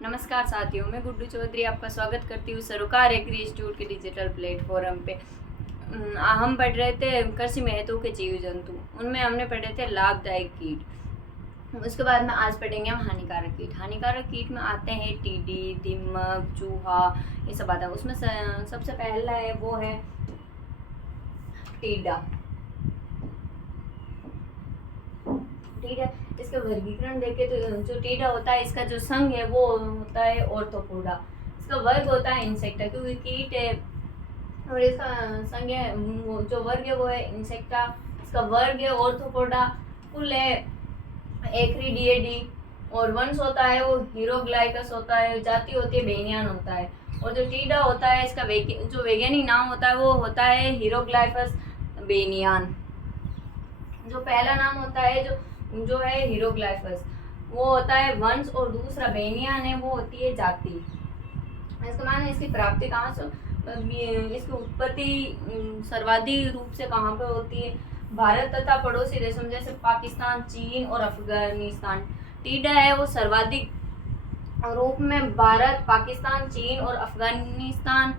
नमस्कार साथियों, मैं गुड्डू चौधरी आपका स्वागत करती हूँ सरोकार एग्री इंस्टीट्यूट के डिजिटल प्लेटफॉर्म पे। हम पढ़ रहे थे कृषि महत्व के जीव जंतु, उनमें हमने पढ़े थे लाभदायक कीट। उसके बाद में आज पढ़ेंगे हम हानिकारक कीट। हानिकारक कीट में आते हैं टीडी, दीमक, चूहा, ये सब आता है। उसमें सबसे पहला है वो है टीडा। टीडा, इसका वर्गीकरण देखे तो जो टीडा होता है इसका जो संघ है वो होता है ऑर्थोपोडा। इसका वर्ग होता है इंसेक्टा, क्योंकि कीट है और इसका संघ है जो वर्ग है वो है इंसेक्टा। इसका वर्ग है ऑर्थोपोडा। कुल है एक्रिडिएडी और वंश होता है वो हीरोग्लाइकस होता है। जाति होती है बेनियान होता है। और जो टीडा होता है इसका जो वैज्ञानिक नाम होता है वो होता है हीरोग्लाइफस बेनियान। जो पहला नाम होता है जो है हीरोग्लाइफस, वो होता है वंश, और दूसरा बेनियान है वो होती है जाति। इसका माने इसकी प्राप्ति कहाँ से, इसकी उत्पत्ति सर्वाधिक रूप से कहाँ पे होती है? भारत तथा पड़ोसी देशों जैसे पाकिस्तान, चीन और अफगानिस्तान। टीडा है वो सर्वाधिक रूप में भारत, पाकिस्तान, चीन और अफगानिस्तान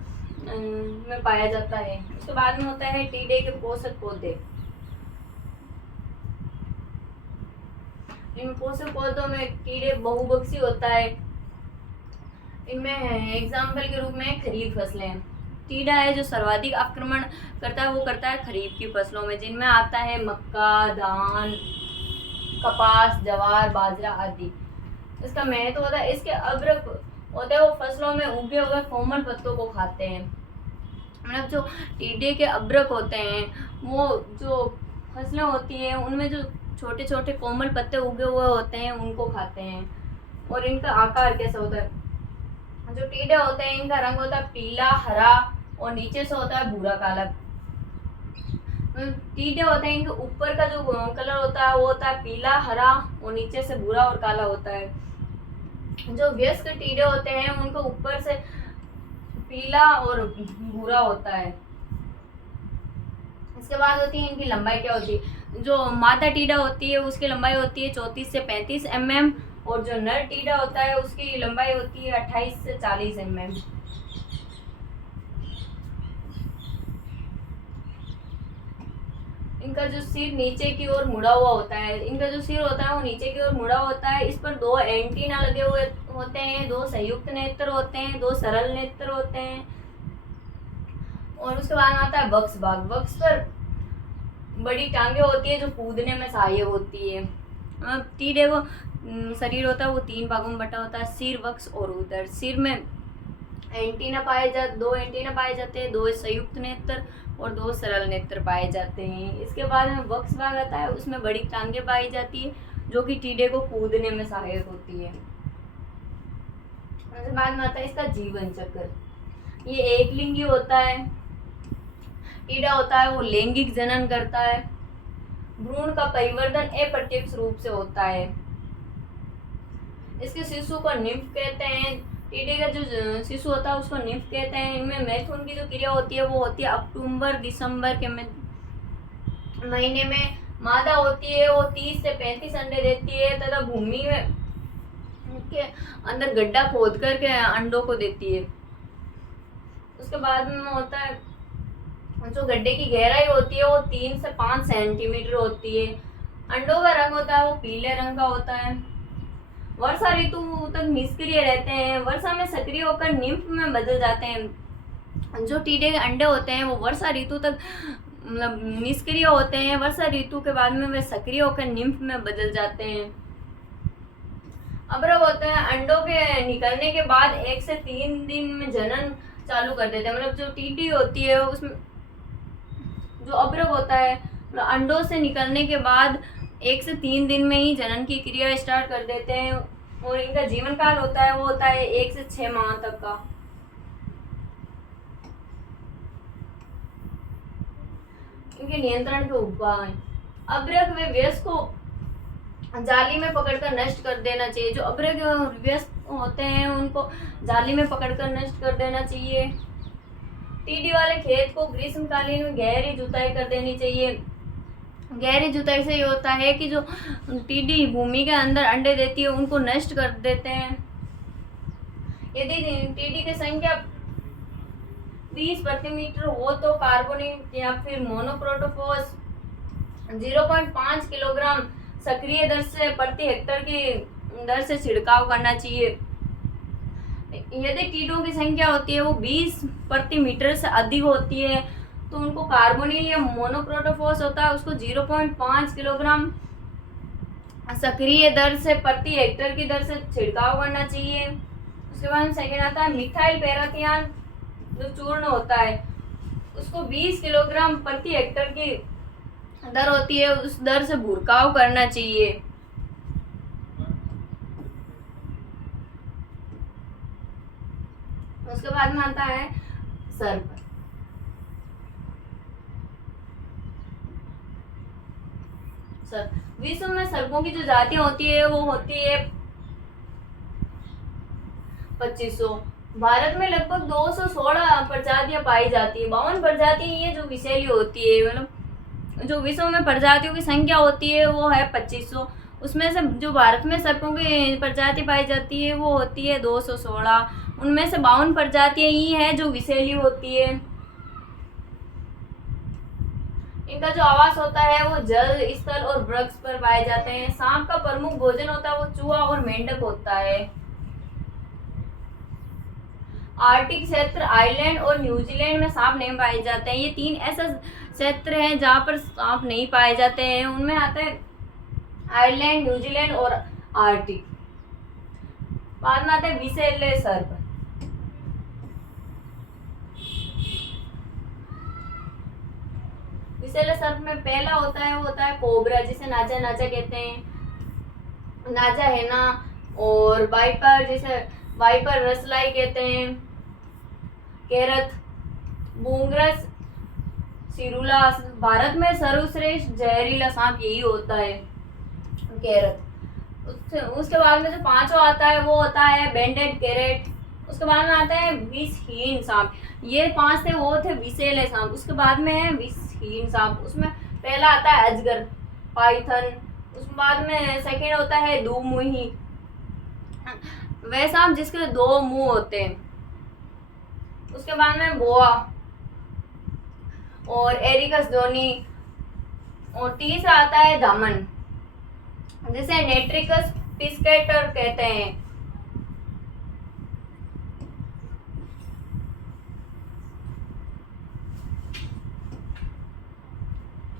में पाया जाता है। उसके बाद में होता है टीडे के पोषक पौधे। इन पोषक पौधों में कीड़े बहुबक्सी होता है। इनमें एग्जाम्पल के रूप में खरीफ फसलें। टीडा है जो सर्वाधिक आक्रमण करता है वो करता है खरीफ की फसलों में, जिनमें आता है मक्का, धान, कपास, जवार, बाजरा आदि। इसका महत्व होता है, इसके अग्रक होते हैं वो फसलों में उगे हुए कोमल पत्तों को खाते हैं। मतलब जो टीडे के अब्रक होते हैं वो जो फसलें होती हैं उनमें जो छोटे छोटे कोमल पत्ते उगे हुए होते हैं उनको खाते हैं। और इनका आकार कैसा होता है? जो टीडे होते हैं इनका रंग होता है पीला, हरा और नीचे से होता है भूरा काला। टीडे होते हैं इनके ऊपर का जो कलर होता है वो होता है पीला, हरा और नीचे से भूरा और काला होता है। जो वयस्क टीडे होते हैं उनको ऊपर से पीला और भूरा होता है। इसके बाद होती है इनकी लंबाई क्या होती है? जो मादा टीडा होती है उसकी लंबाई होती है 34 से 35 mm, और जो नर टीडा होता है उसकी लंबाई होती है 28 से 40 mm। इनका जो सिर नीचे की ओर मुड़ा हुआ होता है। इनका जो सिर होता है वो नीचे की ओर मुड़ा होता है। इस पर 2 एंटीना लगे हुए होते हैं, 2 संयुक्त नेत्र होते हैं, 2 सरल नेत्र होते हैं। और उसके बाद आता है वक्ष भाग। वक्ष पर बड़ी टांगे होती है जो कूदने में सहायक होती है। टीडे को शरीर होता है वो 3 भागों में बटा होता है, सिर, वक्ष और उदर। सिर में 2 एंटीना पाए जाते हैं, 2 संयुक्त नेत्र और 2 सरल नेत्र पाए जाते हैं। इसके बाद में वक्ष भाग आता है, उसमें बड़ी टांगे पाई जाती है जो कि टीडे को कूदने में सहायक होती है। उसके बाद में आता है इसका जीवन चक्र। ये एक लिंगी होता है। टीडा होता है वो लैंगिक जनन करता है। भ्रूण का परिवर्तन अप्रत्यक्ष रूप से होता है। इसके शिशु को निम्फ कहते हैं। टीडे का जो शिशु होता है उसको निम्फ कहते हैं। इनमें मैथुन की जो क्रिया होती है वो होती है अक्टूबर दिसंबर के महीने में। मादा होती है वो 30 से 35 अंडे देती है तथा भूमि में के अंदर गड्ढा खोद करके अंडों को देती है। उसके बाद में होता है जो गड्ढे की गहराई होती है वो 3 से 5 सेंटीमीटर होती है। अंडों का रंग होता है वो पीले रंग का होता है। वर्षा ऋतु तक निष्क्रिय रहते हैं। वर्षा में सक्रिय होकर निम्फ में बदल जाते हैं। जो टीडे के अंडे होते हैं वो वर्षा ऋतु तक मतलब निष्क्रिय होते हैं। वर्षा ऋतु के बाद में वे सक्रिय होकर निम्फ में बदल जाते हैं। अब्रक होते हैं, अंडों के निकलने के बाद 1 से 3 दिन में जनन चालू कर देते हैं। मतलब जो टीडी होती है उसमें जो अब्रक होता है अंडों से निकलने के बाद 1 से 3 दिन में ही जनन की क्रिया स्टार्ट कर देते हैं। और इनका जीवन काल होता है वो होता है 1 से 6 माह तक का। इनके नियंत्रण के उपाय। अब्रक व वयस्क को जाली में पकड़कर नष्ट कर देना चाहिए। जो अब्रक वयस्क होते हैं उनको जाली में पकड़कर नष्ट कर देना चाहिए। टीडी वाले खेत को ग्रीष्मकालीन में गहरी जुताई कर देनी चाहिए। गहरी जुताई से ये होता है कि जो टीडी भूमि के अंदर अंडे देती है उनको नष्ट कर देते हैं। यदि टीडी की संख्या 20 प्रति मीटर हो तो कार्बोनिल या फिर मोनोक्रोटोफॉस 0.5 किलोग्राम सक्रिय दर से प्रति हेक्टर की दर से छिड़काव करना चाहिए। यदि कीटों की संख्या होती है वो 20 प्रति मीटर से अधिक होती है तो उनको कार्बोनिल या मोनोक्रोटोफॉस होता है उसको 0.5 किलोग्राम सक्रिय दर से प्रति हेक्टर की दर से छिड़काव करना चाहिए। उसके बाद सेकेंड आता है मिथाइल पैराथियान जो चूर्ण होता है उसको 20 किलोग्राम प्रति हेक्टर की दर होती है उस दर से भुरकाव करना चाहिए। उसके बाद में आता है सर्प। विश्व में सर्पों की जो जातियां होती है वो होती है 2500। भारत में लगभग 216 प्रजातियां पाई जाती है। 52 प्रजातियां ये जो विषैली होती है, मतलब जो विश्व में प्रजातियों की संख्या होती है वो है 2500। उसमें से जो भारत में सर्पों की प्रजाति पाई जाती है वो होती है 216। उनमें से 52 प्रजातियां ही है जो विषैली होती है। इनका जो आवास होता है वो जल, स्थल और वृक्ष पर पाए जाते हैं। सांप का प्रमुख भोजन होता है वो चूहा और मेंढक होता है। आर्कटिक क्षेत्र, आइलैंड और न्यूजीलैंड में सांप नहीं पाए जाते हैं। ये 3 ऐसा क्षेत्र हैं जहाँ पर सांप नहीं पाए जाते हैं। उनमें आता है आइलैंड, न्यूजीलैंड और आर्कटिक। बाद में आता है विषैले सर्प। विषैले सर्प में पहला होता है वो होता है कोबरा, जिसे नाचा नाचा कहते हैं, नाजा है ना, और वाइपर जिसे वाइपर रसलाई कहते हैं, केरत, बूंगरस, सिरुला। भारत में सर्वश्रेष्ठ जहरीला सांप यही होता है, केरत। उसके बाद में जो 5वां आता है वो होता है बैंडेड कैरेट। उसके बाद में आता है विषहीन सांप। ये 5 थे वो थे विषैले सांप। उसके बाद में है विषहीन सांप। उसमें पहला आता है अजगर, पाइथन। उसके बाद में सेकेंड होता है दुमुही, वह सांप जिसके 2 मुंह होते हैं। उसके बाद में बोआ और एरिकस जोनी। और तीसरा आता है दामन जिसे नेट्रिकस पिस्केटर कहते हैं।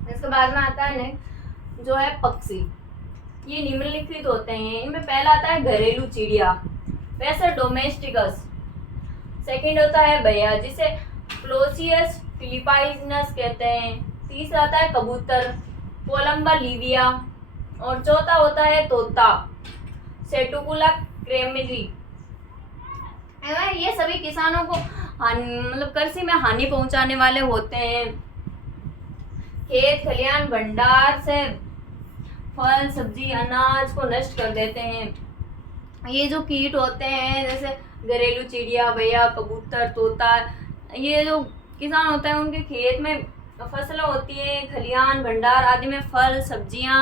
इसके बाद में आता है जो है पक्षी। ये निम्नलिखित होते हैं। इनमें पहला आता है घरेलू चिड़िया, वैसे डोमेस्टिकस। सेकंड होता है भैया जिसे प्लोसियस फिलिपाइनस कहते हैं। तीसरा आता है कबूतर, कोलंबा लिविया। और चौथा होता है तोता, सेटुकुला क्रेमिली। ये सभी किसानों को मतलब कृषि में हानि पहुंचाने वाले होते हैं। खेत खलियान भंडार से फल सब्जी अनाज को नष्ट कर देते हैं। ये जो कीट होते हैं जैसे घरेलू चिड़िया, भैया, कबूतर, तोता, ये जो किसान होते हैं उनके खेत में फसलें होती है, खलियान भंडार आदि में फल सब्जियां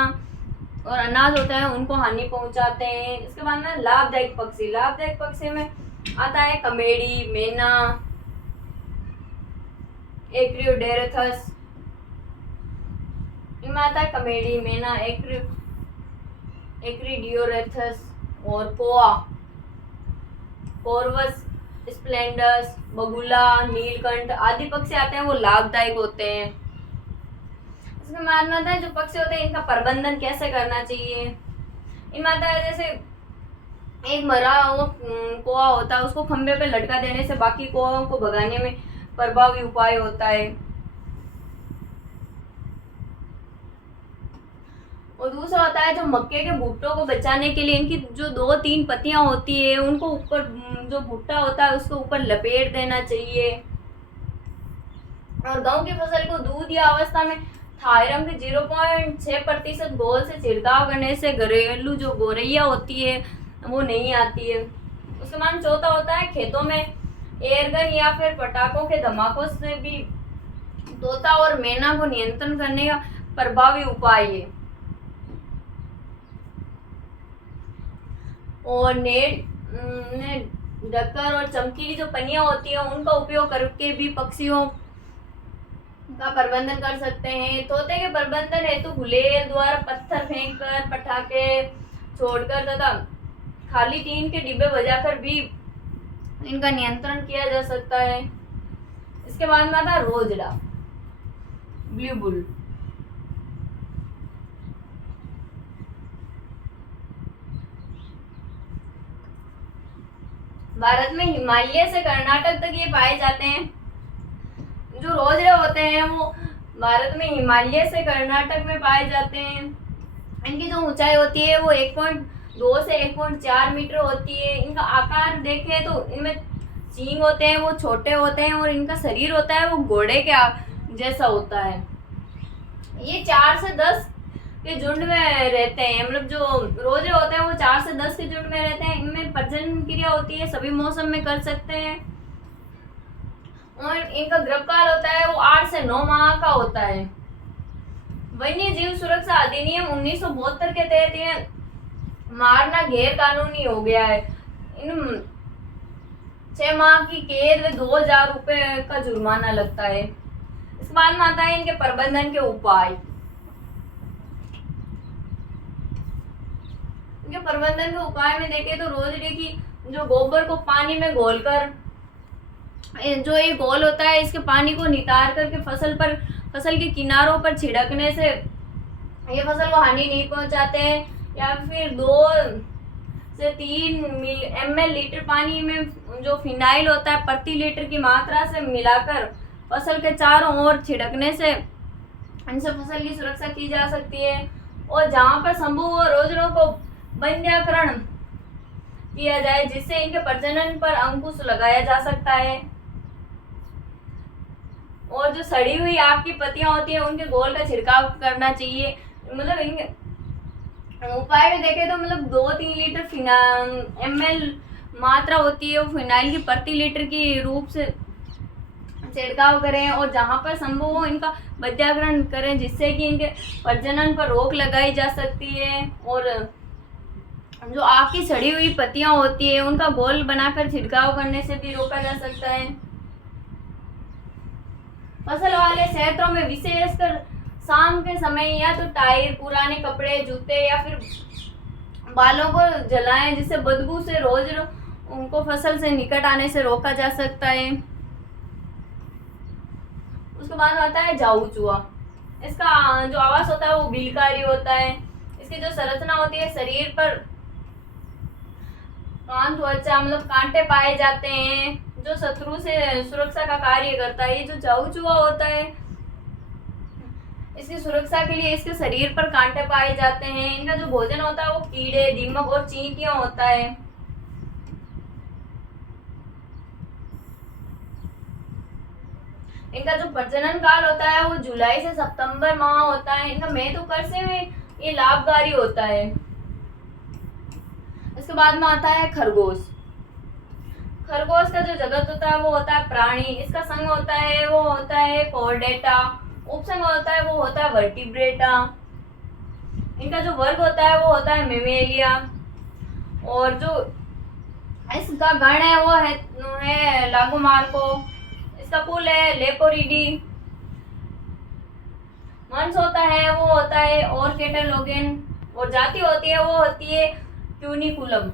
और अनाज होता है, उनको हानि पहुंचाते हैं। इसके बाद में लाभदायक पक्षी। लाभदायक पक्षी में आता है कमेडी, मैना, एक्रियोडेरेथस। इनमें आता है कमेडी, मैना, एक्रिडियोरेथस और कोआ, कोरवस, स्प्लेंडस, बगुला, नीलकंठ आदि पक्षी आते हैं वो लाभदायक होते हैं। इसमें मानना था जो पक्षी होते हैं इनका प्रबंधन कैसे करना चाहिए। इनमें आता है जैसे एक मरा वो कोआ होता है उसको खंबे पे लटका देने से बाकी कोओं को भगाने में प्रभावी उपाय होता है। और दूसरा होता है जो मक्के के भुट्टों को बचाने के लिए इनकी जो 2-3 पत्तियां होती है उनको ऊपर जो भुट्टा होता है उसको ऊपर लपेट देना चाहिए। और गेहूं की फसल को दूध या अवस्था में थायरम के 0.6% घोल से छिड़काव करने से घरेलू जो गोरैया होती है वो नहीं आती है। उसके बाद चौथा होता है खेतों में एयरगन या फिर पटाखों के धमाकों से भी तोता और मैना को नियंत्रण करने का प्रभावी उपाय है। और डक्कर और चमकीली जो पनियां होती हैं उनका उपयोग करके भी पक्षियों का प्रबंधन कर सकते हैं। तोते के प्रबंधन हेतु गुलेल द्वारा पत्थर फेंककर, पटाखे छोड़कर तथा खाली टीन के डिब्बे बजाकर भी इनका नियंत्रण किया जा सकता है। इसके बाद में आता है रोजड़ा, ब्लू बुल। भारत में हिमालय से कर्नाटक तक ये पाए जाते हैं। जो रोजड़े होते हैं वो भारत में हिमालय से कर्नाटक में पाए जाते हैं। इनकी जो ऊंचाई होती है वो 1.2 से 1.4 मीटर होती है। इनका आकार देखें तो इनमें सींग होते हैं वो छोटे होते हैं और इनका शरीर होता है वो घोड़े के जैसा होता है। ये 4 से 10 के झुंड में रहते हैं। मतलब जो रोजे होते हैं वो 4 से 10 के झुंड में रहते हैं। इनमें प्रजनन क्रिया होती है, सभी मौसम में कर सकते हैं। और इनका गर्भकाल होता है वो 8 से 9 माह का होता है। वन्य जीव सुरक्षा अधिनियम 1972 के तहत ये मारना गैर कानूनी हो गया है। इन 6 माह की कैद व 2000 रुपए का जुर्माना लगता है। इस बाद में आता है इनके प्रबंधन के उपाय। इनके प्रबंधन के उपाय में देखें तो रोजड़े की जो गोबर को पानी में घोलकर, जो ये घोल होता है इसके पानी को नितार करके फसल के किनारों पर छिड़कने से ये फसल को हानि नहीं पहुंचाते हैं। या फिर 2 से 3 ml लीटर पानी में जो फिनाइल होता है प्रति लीटर की मात्रा से मिलाकर फसल के चारों ओर छिड़कने से इनसे फसल की सुरक्षा की जा सकती है। और जहाँ पर संभव हो रोजड़ों को बंध्याकरण किया जाए जिससे इनके प्रजनन पर अंकुश लगाया जा सकता है। और जो सड़ी हुई आग की पत्तियां होती है उनके घोल का छिड़काव करना चाहिए। मतलब इनके उपाय में देखें तो मतलब 2-3 लीटर ml मात्रा होती है वो फिनाइल की प्रति लीटर की रूप से छिड़काव करें। और जहाँ पर संभव हो इनका बंध्याकरण करें जिससे कि इनके प्रजनन पर रोक लगाई जा सकती है। और जो आग की सड़ी हुई पत्तियां होती है उनका घोल बनाकर छिड़काव करने से भी रोका जा सकता है। फसल वाले क्षेत्रों में विशेषकर शाम के समय या तो टायर, पुराने कपड़े, जूते या फिर बालों को जलाएं जिससे बदबू से रोज उनको फसल से निकट आने से रोका जा सकता है। उसके बाद आता है जाऊ चूहा। इसका जो आवाज होता है वो बिलकारी होता है। इसकी जो संरचना होती है शरीर पर कान, त्वचा मतलब कांटे पाए जाते हैं जो शत्रु से सुरक्षा का कार्य करता है। ये जो जाऊ चूहा होता है इसकी सुरक्षा के लिए इसके शरीर पर कांटे पाए जाते हैं। इनका जो भोजन होता है वो कीड़े, दीमक और चींटियां होता है। इनका जो प्रजनन काल होता है वो जुलाई से सितंबर माह होता है। इनका महत्वाकांक्षी में ये लाभकारी होता है। इसके बाद में आता है खरगोश। खरगोश का जो जगत होता है वो होता है प्राणी। इसका संघ होता है वो होता है कॉर्डेटा। उपसंघ होता है वो होता है वर्टिब्रेटा। इनका जो वर्ग होता है वो होता है मेमेलिया। और जो इसका गण है वो है लागोमार्को। इसका कुल है लेपोरिडी। वंश होता है वो होता है ऑर्केटालोगेन। और जाति होती है वो होती है क्यूनिकुलम।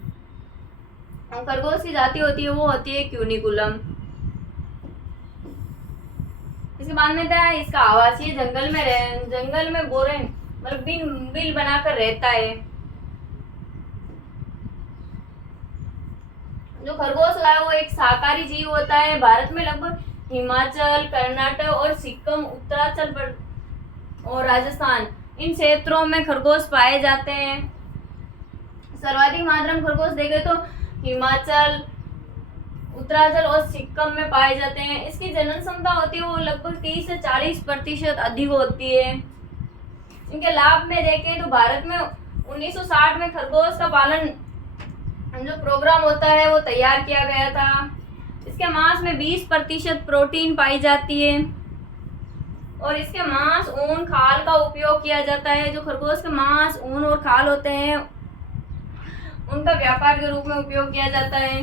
खरगोश की जाति होती है वो होती है क्यूनिकुलम। इसके बाद में था इसका आवासीय जंगल में बोरेन मतलब बिल बनाकर रहता है। जो खरगोश है वो एक शाकाहारी जीव होता है। भारत में लगभग हिमाचल, कर्नाटक और सिक्किम, उत्तरांचल और राजस्थान इन क्षेत्रों में खरगोश पाए जाते हैं। सर्वाधिक मात्रा में खरगोश देखे तो हिमाचल, उत्तरांचल और सिक्किम में पाए जाते हैं। इसकी जनन क्षमता होती है वो लगभग 30 से 40% अधिक होती है। इनके लाभ में देखें तो भारत में 1960 में खरगोश का पालन जो प्रोग्राम होता है वो तैयार किया गया था। इसके मांस में 20% प्रोटीन पाई जाती है। और इसके मांस, ऊन, खाल का उपयोग किया जाता है। जो खरगोश के मांस, ऊन और खाल होते हैं उनका व्यापार के रूप में उपयोग किया जाता है।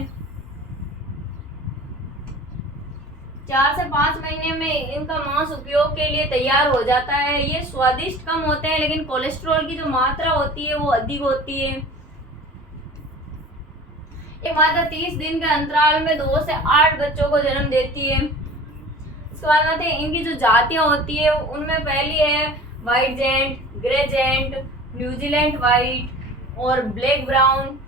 4 से 5 महीने में इनका मांस उपयोग के लिए तैयार हो जाता है। ये स्वादिष्ट कम होते हैं, लेकिन कोलेस्ट्रॉल की जो मात्रा होती है वो अधिक होती है। एक मादा 30 दिन के अंतराल में 2 से 8 बच्चों को जन्म देती है। इसके बाद में इनकी जो जातियां होती है उनमें पहली है white giant, grey giant, New Zealand white और ब्लैक ब्राउन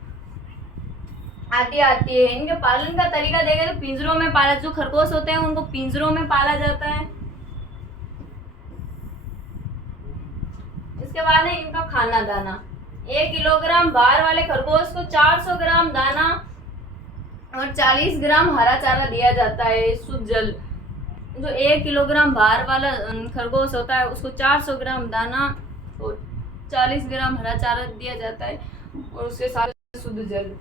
आती है। इनके पालन का तरीका देखें तो पिंजरों में पाला, जो खरगोश होते हैं उनको पिंजरों में पाला जाता है। इसके बाद है इनका खाना दाना। 1 किलोग्राम भार वाले खरगोश को 400 ग्राम दाना और 40 ग्राम हरा चारा दिया जाता है। शुद्ध जल, जो 1 किलोग्राम भार वाला खरगोश होता है उसको 400 ग्राम दाना और 40 ग्राम हरा चारा दिया जाता है और उसके साथ शुद्ध जल।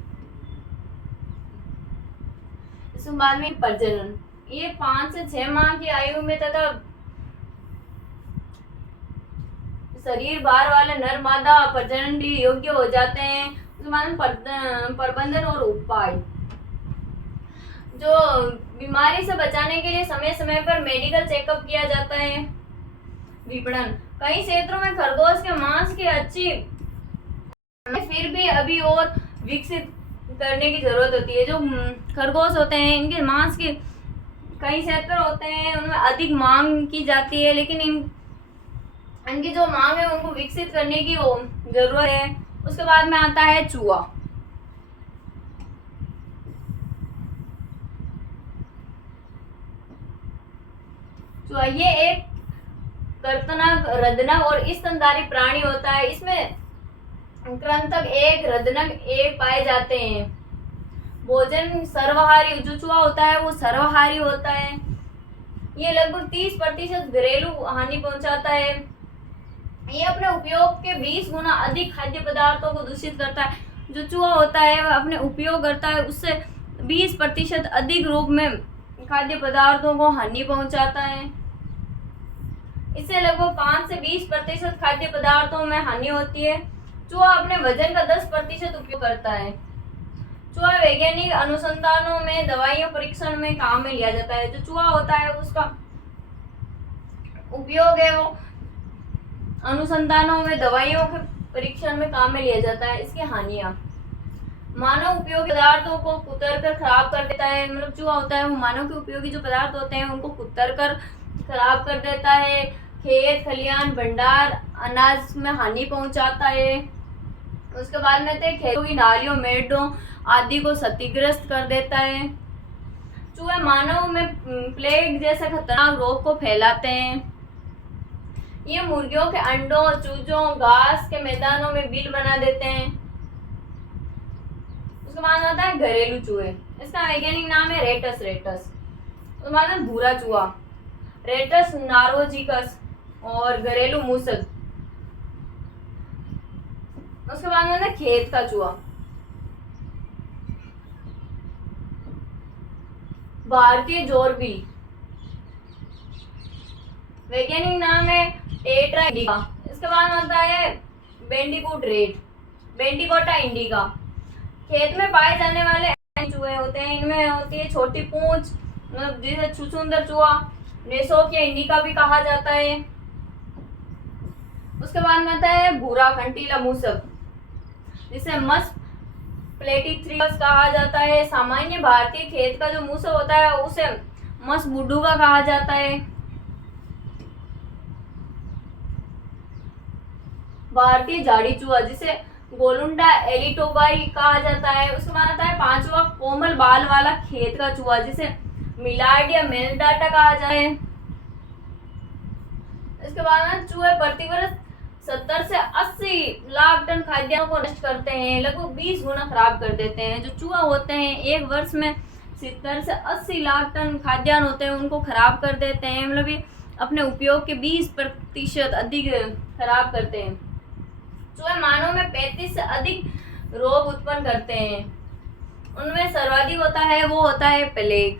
इसके बाद में प्रजनन, ये 5 से 6 माह की आयु में तथा शरीर भार वाले नर मादा प्रजनन के लिए योग्य हो जाते हैं। उसके बाद में प्रबंधन और उपाय, जो बीमारी से बचाने के लिए समय समय पर मेडिकल चेकअप किया जाता है। विपणन, कई क्षेत्रों में खरगोश के मांस की अच्छी फिर भी अभी और विकसित करने की जरूरत होती है। जो खरगोश होते हैं इनके मांस की कई क्षेत्र होते हैं उनमें अधिक मांग की जाती है, लेकिन इनकी जो मांग है उनको विकसित करने की वो जरूरत है। उसके बाद में आता है चूहा। चूहा ये एक कर्तनक, रदनक और स्तनधारी प्राणी होता है। इसमें कृंतक 1, रदनक 1 पाए जाते हैं। भोजन सर्वहारी, जो चूहा होता है वो सर्वहारी होता है। ये लगभग 30% घरेलू हानि पहुंचाता है। ये अपने उपयोग के 20 गुना अधिक खाद्य पदार्थों को दूषित करता है। जो चूहा होता है वह अपने उपयोग करता है उससे 20% अधिक रूप में खाद्य पदार्थों को हानि पहुंचाता है। इससे लगभग 5 से 20% खाद्य पदार्थों में हानि होती है। चूहा अपने वजन का 10% उपयोग करता है। चूहा वैज्ञानिक अनुसंधानों में दवाइयों परीक्षण में काम में लिया जाता है। जो चूहा होता है उसका उपयोग है वो अनुसंधानों में दवाइयों के परीक्षण में काम में लिया जाता है। इसकी हानियां, मानव उपयोगी पदार्थों को कुतर कर खराब कर देता है। मतलब चूहा होता है वो मानव के उपयोगी जो पदार्थ होते हैं उनको कुतर कर खराब कर देता है। खेत खलियान भंडार अनाज में हानि पहुंचाता है। उसके बाद में खेतों की नालियों मेढ़ों आदि को क्षतिग्रस्त कर देता है। चूहे मानव में प्लेग जैसे खतरनाक रोग को फैलाते हैं। ये मुर्गियों के अंडों, चूजों, घास के मैदानों में बिल बना देते हैं। उसके बाद आता है घरेलू चूहे। इसका वैज्ञानिक नाम है रेटस। उसके बाद है भूरा चूहा, रेटस नारोजिकस और घरेलू मूसक। उसके बाद में है खेत का चूहा, भारतीय जोरबिल। वैज्ञानिक नाम है टेट्रा इंडिका। इसके बाद आता है बेंडिकोट रेट, बेंडिकोटा इंडिका। खेत में पाए जाने वाले चूहे होते हैं। इनमें होती है छोटी पूंछ, मतलब जिसे छुछुंदर चूहा, नेसोकिया इंडिका भी कहा जाता है। उसके बाद में आता है भूरा कंटीला मूसक, जिसे मस प्लेटिथ्रिकस कहा जाता है। सामान्य भारतीय खेत का जो मूसक होता है उसे मस बुडुगा कहा जाता है। भारतीय झाड़ी चूहा, जिसे गोलुंडा एलिटोबाई कहा जाता है। उसके बाद आता है 5वां कोमल बाल वाला खेत का चूहा, जिसे मिलार्ड या मेलडाटा कहा जाए। इसके बाद चूहे प्रतिवर्ष 70 से 80 लाख टन खाद्यान्नों को नष्ट करते हैं, लगभग 20 गुना खराब कर देते हैं। जो चूहा होते हैं एक वर्ष में 70 से 80 लाख टन खाद्यान्न होते हैं उनको खराब कर देते हैं। मतलब ये अपने उपयोग के 20% अधिक खराब करते हैं। चूहे मानव में 35 से अधिक रोग उत्पन्न करते हैं। उनमें सर्वाधिक होता है वो होता है प्लेग।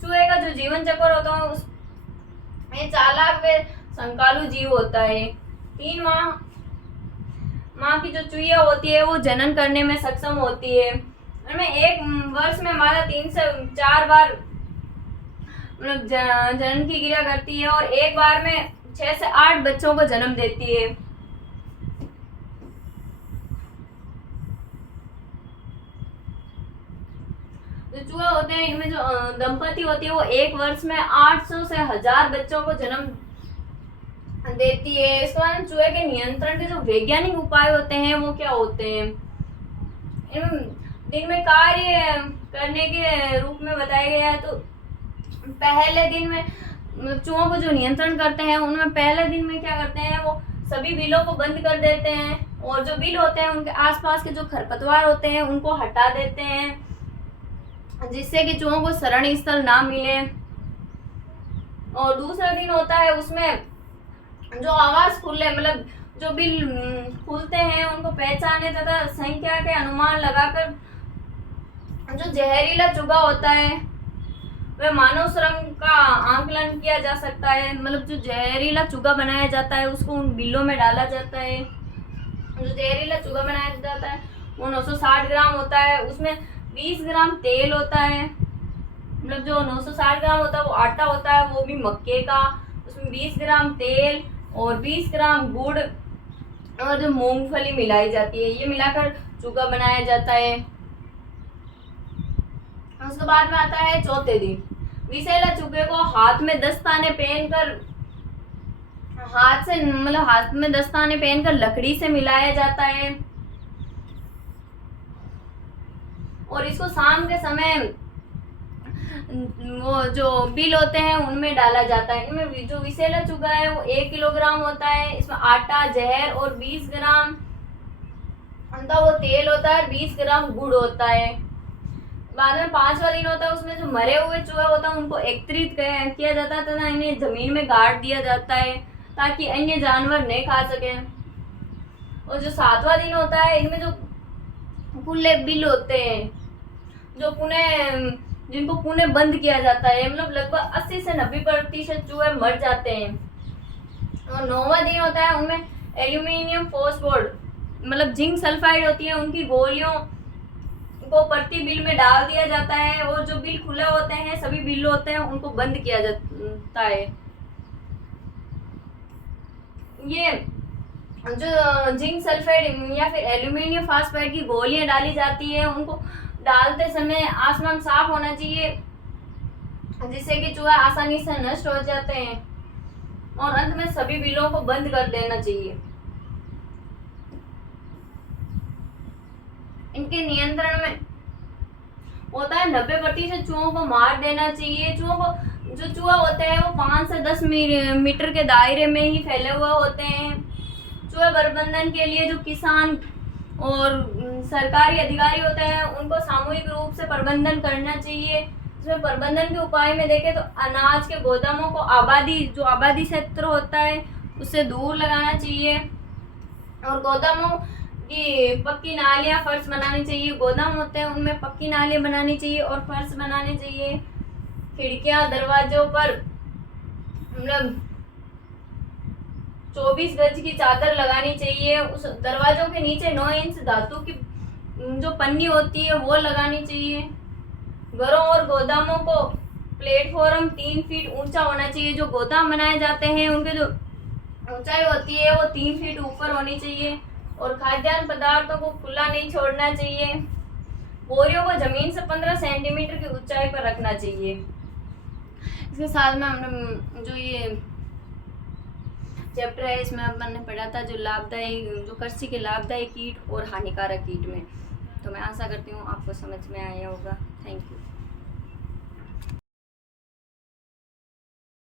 चूहे का जो जीवन चक्र होता है उसमें चालाक व संकालू जीव होता है। 3 माह की जो चूहिया होती है वो जनन करने में सक्षम होती है। उनमें एक वर्ष में मादा 3 से 4 बार मतलब जनन की क्रिया करती है और एक बार में 6 से 8 बच्चों को जन्म देती है। जो चूहे होते हैं इनमें जो दंपति होती है वो एक वर्ष में 800 से 1000 बच्चों को जन्म देती है। इसके बाद चूहे के नियंत्रण के जो वैज्ञानिक उपाय होते हैं वो क्या होते हैं, दिन में कार्य करने के रूप में बताया गया है। तो पहले दिन में चूहों को जो नियंत्रण करते हैं उनमें पहले दिन में क्या करते हैं, वो सभी बिलों को बंद कर देते हैं और जो बिल होते हैं उनके आसपास के जो खरपतवार होते हैं उनको हटा देते हैं, जिससे कि चूहों को शरण स्थल ना मिले। और दूसरा दिन होता है उसमें जो आवाज खुले, मतलब जो बिल खुलते हैं उनको पहचाने तथा संख्या के अनुमान लगाकर जो जहरीला चूहा होता है वह मानव सुरंग का आंकलन किया जा सकता है। मतलब जो जहरीला चूहा बनाया जाता है उसको उन बिलों में डाला जाता है। जो जहरीला चूहा बनाया जाता है वो 960 ग्राम होता है, उसमें 20 ग्राम तेल होता है। मतलब जो 960 ग्राम होता है वो आटा होता है, वो भी मक्के का, उसमें 20 ग्राम तेल और 20 ग्राम गुड़ और जो मूंगफली मिलाई जाती है, ये मिलाकर चूहा बनाया जाता है। उसके बाद में आता है चौथे दिन। विषैला चूहे को हाथ में दस्ताने पहनकर हाथ में दस्ताने पहनकर लकड़ी से मिलाया जाता है और इसको शाम के समय वो जो बिल होते हैं उनमें डाला जाता है। इनमें जो विषैला चूहा है वो 1 किलोग्राम होता है, इसमें आटा, जहर और 20 ग्राम वो तेल होता है, 20 ग्राम गुड़ होता है। बाद में 5वां दिन होता है, उसमें जो मरे हुए चूहे होता है उनको एकत्रित किया जाता है तथा इन्हें जमीन में गाड़ दिया जाता है ताकि अन्य जानवर नहीं खा सके। और जो 7वां दिन होता है इनमें जो खुले बिल होते हैं जिनको पुनः बंद किया जाता है, मतलब लगभग 80 से 90% चूहे मर जाते हैं। और 9वां दिन होता है उनमें एल्यूमिनियम फॉस्फोर्ड मतलब जिंक सल्फाइड होती है, उनकी गोलियों को प्रति बिल में डाल दिया जाता है और जो बिल खुले होते हैं सभी बिल होते हैं उनको बंद किया जाता है। ये जो जिंक सल्फाइड या फिर एल्यूमिनियम फॉस्फाइड की गोलियां डाली जाती है उनको डालते समय आसमान साफ होना चाहिए जिससे कि चूहे आसानी से नष्ट हो जाते हैं। और अंत में सभी बिलों को बंद कर देना चाहिए। इनके नियंत्रण में होता है 90% चूहों को मार देना चाहिए। चूहों को जो चूहा होते हैं वो 5 से 10 मीटर के दायरे में ही फैले हुए होते हैं। चूहे प्रबंधन के लिए जो किसान और सरकारी अधिकारी होते हैं उनको सामूहिक रूप से प्रबंधन करना चाहिए। इसमें प्रबंधन के उपाय में देखें तो अनाज के गोदामों को आबादी क्षेत्र होता है उससे दूर लगाना चाहिए और गोदामों की पक्की नालियां फर्श बनानी चाहिए। गोदाम होते हैं उनमें पक्की नालियां बनानी चाहिए और फर्श बनाने चाहिए। खिड़कियां दरवाजों पर मतलब 24 गज की चादर लगानी चाहिए। उस दरवाजों के नीचे 9 इंच धातु की जो पन्नी होती है वो लगानी चाहिए। घरों और गोदामों को प्लेटफॉर्म 3 फीट ऊंचा होना चाहिए। जो गोदाम बनाए जाते हैं उनके जो ऊंचाई होती है वो 3 फीट ऊपर होनी चाहिए और खाद्यान्न पदार्थों को खुला नहीं छोड़ना चाहिए। बोरियों को जमीन से 15 सेंटीमीटर की ऊंचाई पर रखना चाहिए। इसके साथ में हमने जो ये चैप्टर है इसमें अपन ने पढ़ा था जो कृषि के लाभदायी कीट और हानिकारक कीट में। तो मैं आशा करती हूँ आपको समझ में आया होगा। Thank you.